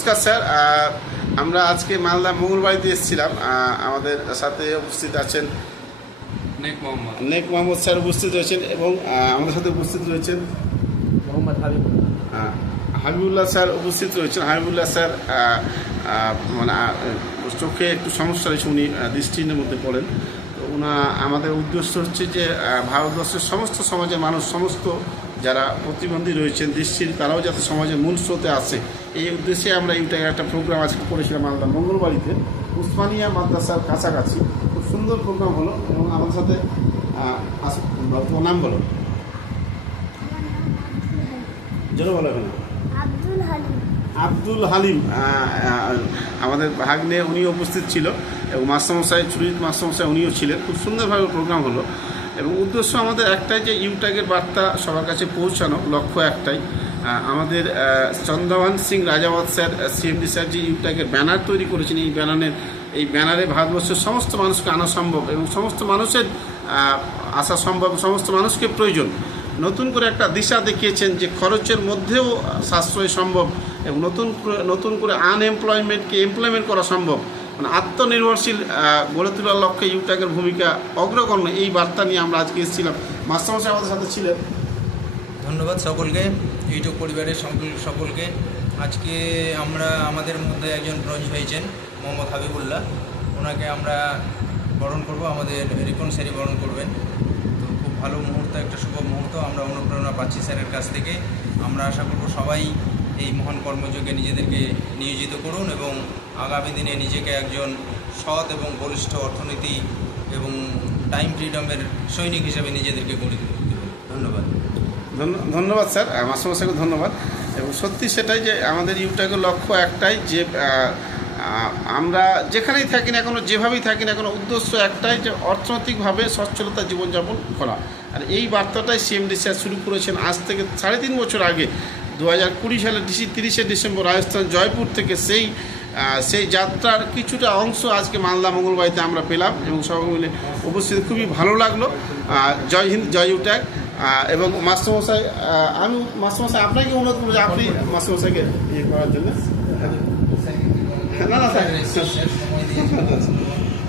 নমস্কার স্যার, আমরা আজকে মালদা মঙ্গলবাড়িতে এসেছিলাম। আমাদের সাথে উপস্থিত আছেন নেক মোহাম্মদ স্যার উপস্থিত রয়েছেন এবং আমাদের সাথে উপস্থিত রয়েছেন মোহাম্মদ হাবিবুল্লাহ স্যার উপস্থিত রয়েছেন। হাবিবুল্লাহ স্যার মানে চোখে একটু সমস্যা রয়েছে, উনি দৃষ্টিহীনের মধ্যে পড়েন। তো আমাদের উদ্দেশ্য হচ্ছে যে ভারতবর্ষের সমস্ত সমাজের মানুষ, সমস্ত যারা প্রতিবন্ধী রয়েছেন দৃষ্টির, তারাও যাতে সমাজের মূল স্রোতে আসে, এই উদ্দেশ্যে আমরা এইটাই একটা প্রোগ্রাম আজকে করেছিলাম মালদা মঙ্গলবাড়িতে, উসমানিয়া মাদ্রাসার কাছাকাছি। খুব সুন্দর প্রোগ্রাম হলো এবং আমাদের সাথে তোমার নাম বলো, যেন বলো এখানে আব্দুল হালিম, আমাদের ভাগ্নে উনিও উপস্থিত ছিল এবং মাস্টারমশাই সুরিত মাস্টারমশাই উনিও ছিলেন। খুব সুন্দরভাবে প্রোগ্রাম হলো এবং উদ্দেশ্য আমাদের একটাই, যে ইউট্যাগের বার্তা সবার কাছে পৌঁছানো, লক্ষ্য একটাই। আমাদের Chandrabhan Singh রাজাওয়াত sir, CMD sir যে ইউট্যাগের ব্যানার তৈরি করেছেন, এই ব্যানারে ভারতবর্ষের সমস্ত মানুষকে আনা সম্ভব এবং সমস্ত মানুষের আসা সম্ভব, সমস্ত মানুষকে প্রয়োজন। নতুন করে একটা দিশা দেখিয়েছেন যে খরচের মধ্যেও সাশ্রয় সম্ভব এবং নতুন করে আনএমপ্লয়মেন্টকে এমপ্লয়মেন্ট করা সম্ভব, মানে আত্মনির্ভরশীল গড়ে তোলার লক্ষ্যে ইউট্যাগের ভূমিকা অগ্রগণ্য। এই বার্তা নিয়ে আমরা আজকে এসেছিলাম। মাস্টারমশাই আমাদের সাথে ছিলেন। ধন্যবাদ সকলকে, ইউটিউব পরিবারের সকলকে। আজকে আমাদের মধ্যে একজন ব্রঞ্জ হয়েছেন মোহাম্মদ হাবিবুল্লাহ, ওনাকে আমরা বরণ করব, আমাদের রিপন স্যারই বরণ করবেন। তো খুব ভালো মুহূর্ত, একটা শুভ মুহূর্ত। আমরা অনুপ্রেরণা পাচ্ছি স্যারের কাছ থেকে। আমরা আশা করব সবাই এই মহান কর্মযোগে নিজেদেরকে নিয়োজিত করুন এবং আগামী দিনে নিজেকে একজন সৎ এবং বলিষ্ঠ অর্থনীতি এবং টাইম ফ্রিডমের সৈনিক হিসেবে নিজেদেরকে গড়ে তুলুন। ধন্যবাদ। ধন্যবাদ স্যার, মাস্টারমশাইকে ধন্যবাদ। এবং সত্যি সেটাই যে আমাদের ইউট্যাগের লক্ষ্য একটাই, যে আমরা যেখানেই থাকি না কেন, যেভাবেই থাকি না কেন, উদ্দেশ্য একটাই, যে অর্থনৈতিকভাবে সচ্ছলতা জীবনযাপন করা। আর এই বার্তাটাই সিএমডি স্যার শুরু করেছেন আজ থেকে 3.5 বছর আগে, 2020 সালের 30শে ডিসেম্বর রাজস্থান জয়পুর থেকে। সেই যাত্রার কিছুটা অংশ আজকে মালদা মঙ্গলবাড়িতে আমরা পেলাম এবং সবাই মিলে উপস্থিত, খুবই ভালো লাগলো। জয় হিন্দ, জয় ইউট্যাগ। এবং মাস্টারমশাই, আমি মাস্টারমশাই আপনাকে অনুরোধ করবো যে আপনি মাস্টারমশাইকে ইয়ে করার জন্য। না স্যার,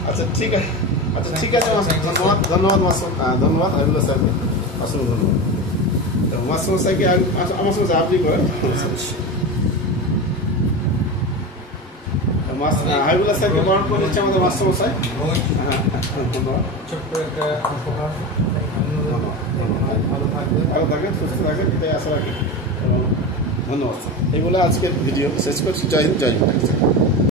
আচ্ছা ঠিক আছে, ধন্যবাদ ধন্যবাদ হাবিবুল্লাহ স্যারকে, অসংখ্য ধন্যবাদ। মাস্টারমশাইকে মাস্টারমশাই আপনি করেন, হাবিবুল্লাহ স্যারকে বরণ করে দিচ্ছে আমাদের মাস্টারমশাই। ধন্যবাদ। ছোট্ট একটা ভালো থাকেন, সুস্থ থাকেন, এটাই আশা রাখি এবং ধন্যবাদ। এই বলে আজকের ভিডিও শেষ করছি। জয় হিন্দ, জয় হিন্দ।